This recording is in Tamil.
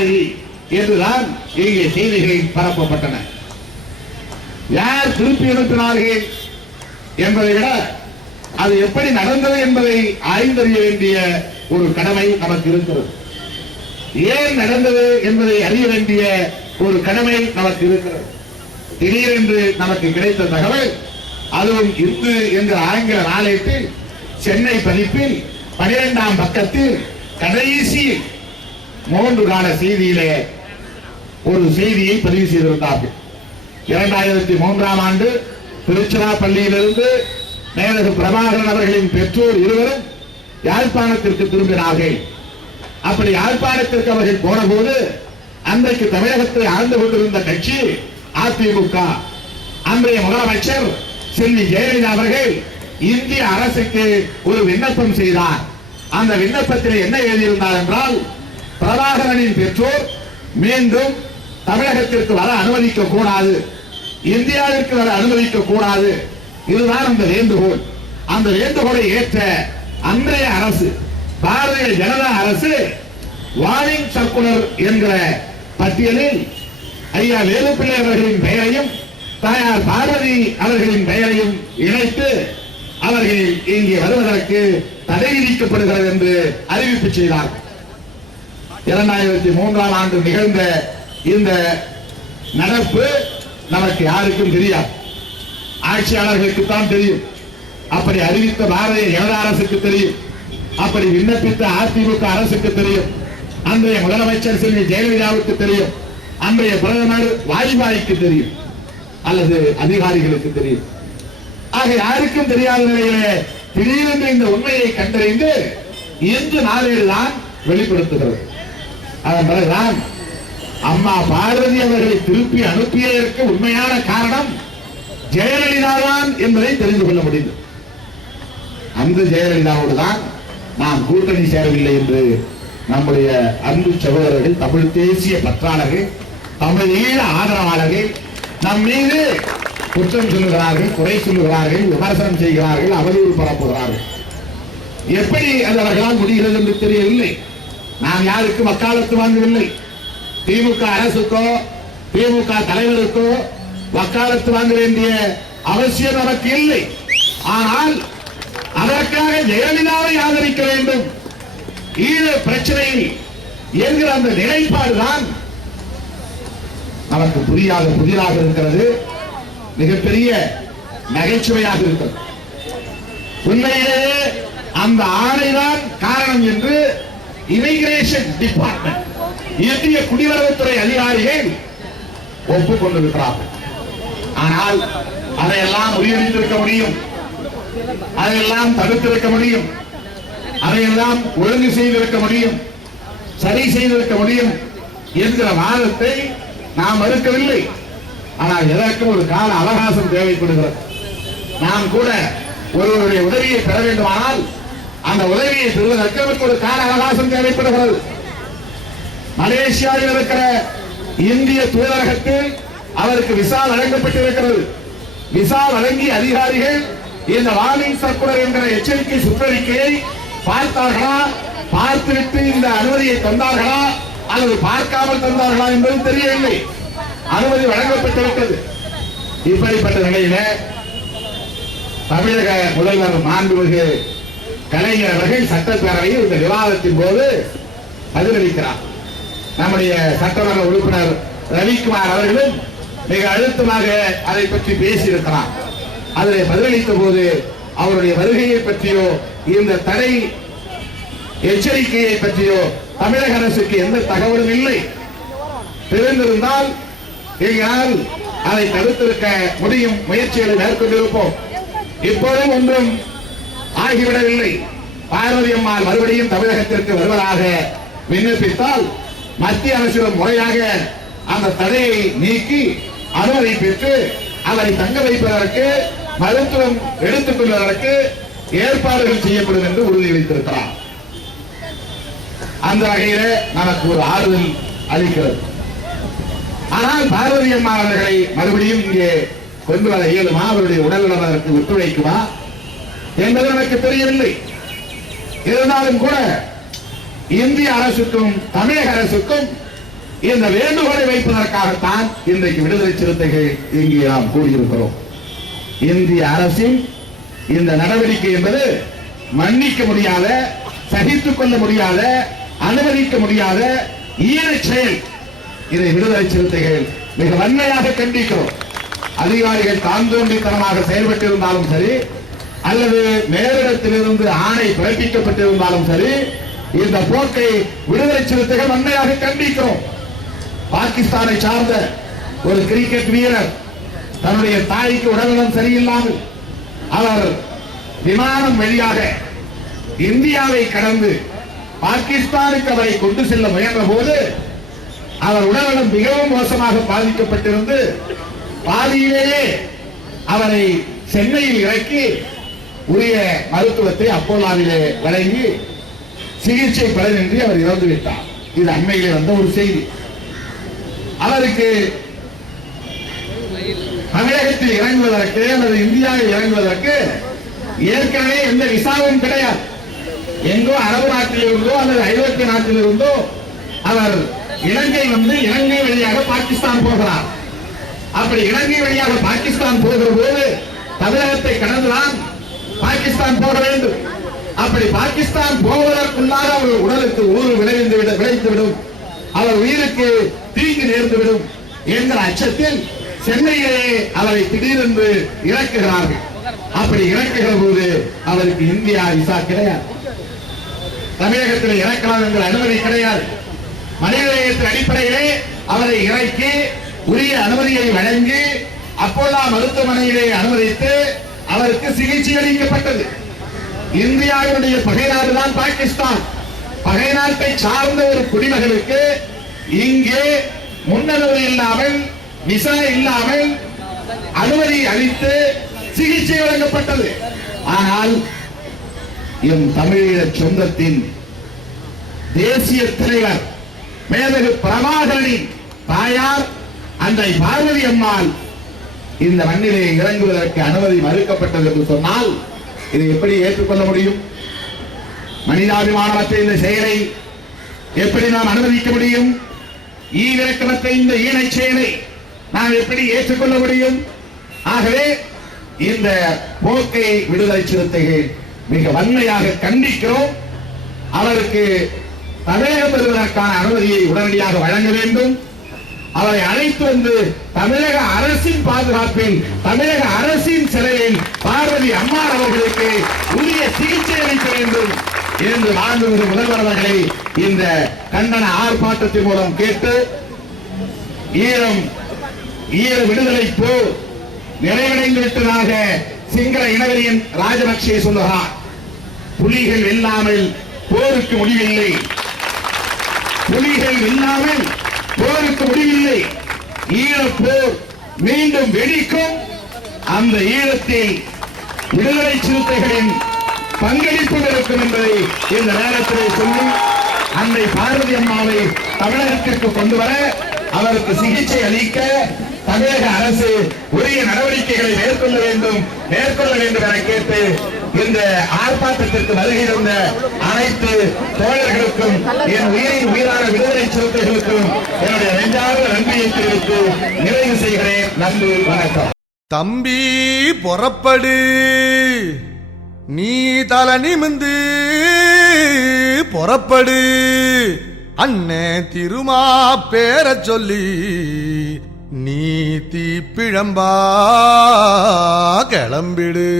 மாணவி என்றுதான் இங்கே செய்திகள் பரப்பப்பட்டன. யார் திருப்பி அனுப்பினார்கள் என்பதை விட அது எப்படி நடந்தது என்பதை ஆய்ந்தறிய வேண்டிய ஒரு கடமை நமக்கு இருக்கிறது. ஏன் நடந்தது என்பதை அறிய வேண்டிய ஒரு கடமை நமக்கு இருக்கிறது. திடீரென்று நமக்கு கிடைத்த தகவல் அதுவும் இந்து என்ற ஆங்கில நாளேட்டில் சென்னை பதிப்பில் பனிரெண்டாம் பக்கத்தில் கடைசி மூன்று கால செய்தியிலே ஒரு செய்தியை பதிவு செய்திருந்தார்கள். இரண்டாயிரத்தி மூன்றாம் ஆண்டு திருச்சிராப்பள்ளியிலிருந்து மேலகு பிரபாகரன் அவர்களின் பெற்றோர் இருவரும் யாழ்ப்பாணத்திற்கு திரும்பினார்கள். அப்படி யாழ்ப்பாணத்திற்கு அவர்கள் போனபோது அன்றைக்கு தமிழகத்தை ஆழ்ந்து கொண்டிருந்த கட்சி அதிமுக. அன்றைய முதலமைச்சர் செல்வி ஜெயலலிதா அவர்கள் இந்திய அரசுக்கு ஒரு விண்ணப்பம் செய்தார். அந்த விண்ணப்பத்தில் என்ன எழுதியிருந்தார் என்றால் பிரபாகரனின் பெற்றோர் மீண்டும் தமிழகத்திற்கு வர அனுமதிக்க கூடாது இந்தியாவிற்கு வர அனுமதிக்க கூடாது இதுதான் அந்த வேண்டுகோள். அந்த வேண்டுகோளை ஏற்ற அன்றைய அரசு பாரதிய ஜனதா அரசு வார்னிங் சர்க்குலர் என்கிற பட்டியலில் ஐயா வேலுப்பிள்ளை அவர்களின் பெயரையும் தாயார் பார்வதி அவர்களின் பெயரையும் இணைத்து அவர்கள் இங்கே வருவதற்கு தடை விதிக்கப்படுகிறது என்று அறிவிப்பு செய்தார் இரண்டாயிரத்தி மூன்றாம் ஆண்டு நிகழ்ந்த இந்த நடப்பு நமக்கு யாருக்கும் தெரியாது. ஆட்சியாளர்களுக்கு தான் தெரியும். அப்படி அறிவித்த பாரதிய ஜனதா அரசுக்கு தெரியும். அப்படி விண்ணப்பித்த அதிமுக அரசுக்கு தெரியும். அன்றைய முதலமைச்சர் செல்வி ஜெயலலிதாவுக்கு தெரியும். அன்றைய பிரதமர் வாஜ்பாய்க்கு தெரியும். அல்லது அதிகாரிகளுக்கு தெரியும். ஆக யாருக்கும் தெரியாத நிலையிலே திடீரென்று இந்த உண்மையை கண்டறிந்து இன்று நாளேடு தான் வெளிப்படுத்துகிறது. அதன் பிறகுதான் அம்மா பார்வதி அவர்களை திருப்பி அனுப்பியதற்கு உண்மையான காரணம் ஜெயலலிதா தான் என்பதை தெரிந்து கொள்ள முடிந்தது. அந்த ஜெயலலிதாவோடு தான் நாம் கூட்டணி சேரவில்லை என்று நம்முடைய அன்பு சகோதரர்கள் தமிழ் தேசிய பற்றாளர்கள் தமிழ் ஈழ ஆதரவாளர்கள் நம் மீது குற்றம் சொல்லுகிறார்கள் குறை சொல்லுகிறார்கள் விமர்சனம் செய்கிறார்கள் அவதூறு பரப்புகிறார்கள். எப்படி அது அவர்களால் முடிகிறது என்று தெரியவில்லை. நான் யாருக்கு வக்காலத்து வாங்கவில்லை. திமுக அரசுக்கோ திமுக தலைவருக்கோ வக்காலத்து வாங்க வேண்டிய அவசியம் நமக்கு இல்லை. ஆனால் அதற்காக ஜெயலலிதாவை ஆதரிக்க வேண்டும். ஈழ பிரச்சனையில் என்கிற அந்த நிலைப்பாடுதான் நமக்கு புரியாத புதிராக இருக்கிறது. மிகப்பெரிய நகைச்சுவையாக இருக்கிறது. உண்மையிலேயே அந்த ஆணைதான் காரணம் என்று இமிகிரேஷன் டிபார்ட்மெண்ட் இந்திய குடிவரவுத்துறை அதிகாரிகள் ஒப்புக்கொண்டிருக்கிறார்கள். ஆனால் அதையெல்லாம் முறியடித்திருக்க முடியும். அதையெல்லாம் தடுத்திருக்க முடியும். அதையெல்லாம் ஒழுங்கு செய்திருக்க முடியும். சரி செய்திருக்க முடியும் என்கிற வாதத்தை நாம் மறுக்கவில்லை ஆனால் எதற்கும் ஒரு கால அவகாசம் தேவைப்படுகிறது. நாம் கூட ஒருவருடைய உதவியை பெற வேண்டுமானால் அந்த உதவியை பெறுவதற்கு ஒரு கால அவகாசம் தேவைப்படுகிறது மலேசியாவில் இருக்கிற இந்திய தூதரகத்தில் அவருக்கு விசா வழங்கப்பட்டிருக்கிறது. விசா வழங்கிய அதிகாரிகள் இந்த வார்னிங் சர்க்குலர் என்கிற எச்சரிக்கை சுற்றறிக்கையை பார்த்தார்களா? பார்த்துவிட்டு இந்த அனுமதியை தந்தார்களா? அல்லது பார்க்காமல் தந்தார்களா என்பது தெரியவில்லை. அனுமதி வழங்கப்பட்டிருக்கிறது. இப்படிப்பட்ட நிலையில தமிழக முதல்வர் மாண்புமிகு கலைஞர் அவர்கள் சட்டப்பேரவையில் இந்த விவாதத்தின் போது பதிலளிக்கிறார். நம்முடைய சட்டமன்ற உறுப்பினர் ரவிக்குமார் அவர்களும் மிக அழுத்தமாக அதை பற்றி பேசியிருக்கிறார். அதில் பதிலளித்த போது அவருடைய வருகையை பற்றியோ இந்த தடை எச்சரிக்கையை பற்றியோ தமிழக அரசுக்கு எந்த தகவலும் இல்லை. தெரிந்திருந்தால் எங்களால் அதை தடுத்திருக்க முடியும். முயற்சிகளை மேற்கொண்டிருப்போம். இப்போதும் ஒன்றும் ஆகிவிடவில்லை. பார்வதி அம்மாள் மறுபடியும் தமிழகத்திற்கு வருவதாக விண்ணப்பித்தால் மத்திய அரசிடம் முறையாக அந்த தடையை நீக்கி அனுமதி பெற்று அவரை தங்க வைப்பதற்கு மருத்துவம் எடுத்துக் கொள்வதற்கு ஏற்பாடுகள் செய்யப்படும் என்று உறுதியளித்திருக்கிறார் அந்த வகையில நமக்கு ஒரு ஆறுதல் அளிக்கிறது. ஆனால் பார்வதி அம்மா அவர்களை மறுபடியும் இங்கே கொண்டு வர இயலுமா? அவருடைய உடல்நலம் அதற்கு ஒத்துழைக்குமா? என்பது எனக்கு தெரியவில்லை. இருந்தாலும் கூட இந்திய அரசுக்கும் தமிழக அரசுக்கும் இந்த வேண்டுகோளை வைப்பதற்காகத்தான் இன்றைக்கு விடுதலை சிறுத்தைகள் இங்கே நாம் கூறியிருக்கிறோம். இந்திய அரசின் இந்த நடவடிக்கை என்பது மன்னிக்க முடியாத சகித்துக் கொள்ள முடியாத அனுமதிக்க முடியாத ஈனச் செயல். இதை விடுதலை சிறுத்தைகள் மிக வன்மையாக கண்டிக்கிறோம். அதிகாரிகள் தாந்தோன்றித்தனமாக செயல்பட்டிருந்தாலும் சரி அல்லது மேலிடத்திலிருந்து ஆணை பிறப்பிக்கப்பட்டிருந்தாலும் சரி இந்த போக்கை விடுதலை சிறுத்தைகள் வன்மையாக கண்டிக்கிறோம். பாகிஸ்தானை சார்ந்த ஒரு கிரிக்கெட் வீரர் தன்னுடைய தாய்க்கு உடல்நலம் சரியில்லாமல் அவர் விமானம் வழியாக இந்தியாவை கடந்து பாகிஸ்தானுக்கு அவரை கொண்டு செல்ல முயன்ற போது அவர் உடல்நலம் மிகவும் மோசமாக பாதிக்கப்பட்டிருந்து பாதியிலேயே அவரை சென்னையில் இறக்கி உரிய மருத்துவத்தை அப்போலாவிலே வழங்கி சிகிச்சை பலனின்றி அவர் இறந்து விட்டார். இது அண்மையிலே வந்த ஒரு செய்தி. அவருக்கு தமிழகத்தில் இறங்குவதற்கு அல்லது இந்தியாவில் இறங்குவதற்கு ஏற்கனவே எந்த விசாவும் கிடையாது. எங்கோ அரபு நாட்டில் இருந்தோ அல்லது ஐரோப்பிய நாட்டில் இருந்தோ அவர் இலங்கை வந்து இலங்கை வழியாக பாகிஸ்தான் போகிறார். அப்படி இலங்கை வழியாக பாகிஸ்தான் போகிற போது தமிழகத்தை கடந்துதான் பாகிஸ்தான் போக வேண்டும். அப்படி பாகிஸ்தான் போவதற்குள்ளாக அவர் உடலுக்கு ஊறு விளைந்து விட விளைந்துவிடும் அவர் உயிருக்கு தீங்கு நேர்ந்து விடும் என்கிற அச்சத்தில் சென்னையிலே அவரை திடீரென்று இறக்குகிறார்கள். அப்படி இறக்குகிற போது அவருக்கு இந்தியா விசா கிடையாது. தமிழகத்தில் இறக்கலாம் என்ற அனுமதி கிடையாது. மனிதநேயத்தின் அடிப்படையிலே அவரை இறக்கி உரிய அனுமதியை வழங்கி அப்போலா மருத்துவமனையிலே அனுமதித்து அவருக்கு சிகிச்சை அளிக்கப்பட்டது. இந்தியாவினுடைய பகை நாடுதான் பாகிஸ்தான். பகை நாட்டை சார்ந்த ஒரு குடிமகனுக்கு இங்கே முன்னனுமதி இல்லாமல் விசா இல்லாமல் அனுமதி அளித்து சிகிச்சை வழங்கப்பட்டது. ஆனால் எம் தமிழீழ சொந்தத்தின் தேசிய தலைவர் மேதகு பிரபாகரனின் தாயார் அன்னை பார்வதி அம்மாள் இந்த மண்ணிலே இறங்குவதற்கு அனுமதி மறுக்கப்பட்டது என்று சொன்னால் இதை எப்படி ஏற்றுக்கொள்ள முடியும்? மனிதாபிமானமற்ற இந்த செயலை எப்படி நாம் அனுமதிக்க முடியும்? ஈவிரக்கமற்ற இந்த ஈனை செயலை நாம் எப்படி ஏற்றுக்கொள்ள முடியும்? ஆகவே இந்த போக்கை விடுதலை சிறுத்தைகள் மிக வன்மையாக கண்டிக்கிறோம். அவருக்கு தமிழகம் பெறுவதற்கான அனுமதியை உடனடியாக வழங்க வேண்டும். அவரை அழைத்து வந்து தமிழக அரசின் பாதுகாப்பில் தமிழக அரசின் செலவில் பார்வதி அம்மா அவர்களுக்கு உரிய சிகிச்சை அளிக்க வேண்டும் என்று மாண்புமிகு முதல்வர் அவர்களை இந்த கண்டன ஆர்ப்பாட்டத்தின் மூலம் கேட்டு ஈரம் ஈர விடுதலை போர் நிறைவடைந்து விட்டதாக சிங்கள இனவெளியின் ராஜபக்சே சொல்லுகிறார். புலிகள் இல்லாமல் போருக்கு முடிவில்லை. புலிகள் இல்லாமல் ஈழப்போர் மீண்டும் வெடிக்கும். அந்த ஈழத்தில் விடுதலை சிறுத்தைகளின் பங்களிப்பு இருக்கும் என்பதை இந்த நேரத்திலே சொல்லி அன்னை பார்வதி அம்மாவை தமிழகத்திற்கு கொண்டு வர அவருக்கு சிகிச்சை அளிக்க தமிழக அரசு உரிய நடவடிக்கைகளை மேற்கொள்ள வேண்டும் மேற்கொள்ள வேண்டும் என கேட்டு இந்த ஆர்ப்பாட்டத்திற்கு வருகை தந்த அனைத்து தோழர்களுக்கும் என் உயிரின் உயிரான விடுதலை சிறுத்தைகளுக்கும் என்னுடைய நெஞ்சார்ந்த நன்றியை தெரிவித்து நிறைவு செய்கிறேன். நன்றி வணக்கம். தம்பி புறப்படு. நீ தல நிமிந்து புறப்படு. அண்ணே திருமா பேர சொல்லி நீ தீப்பிழம்பா கிளம்பிடு.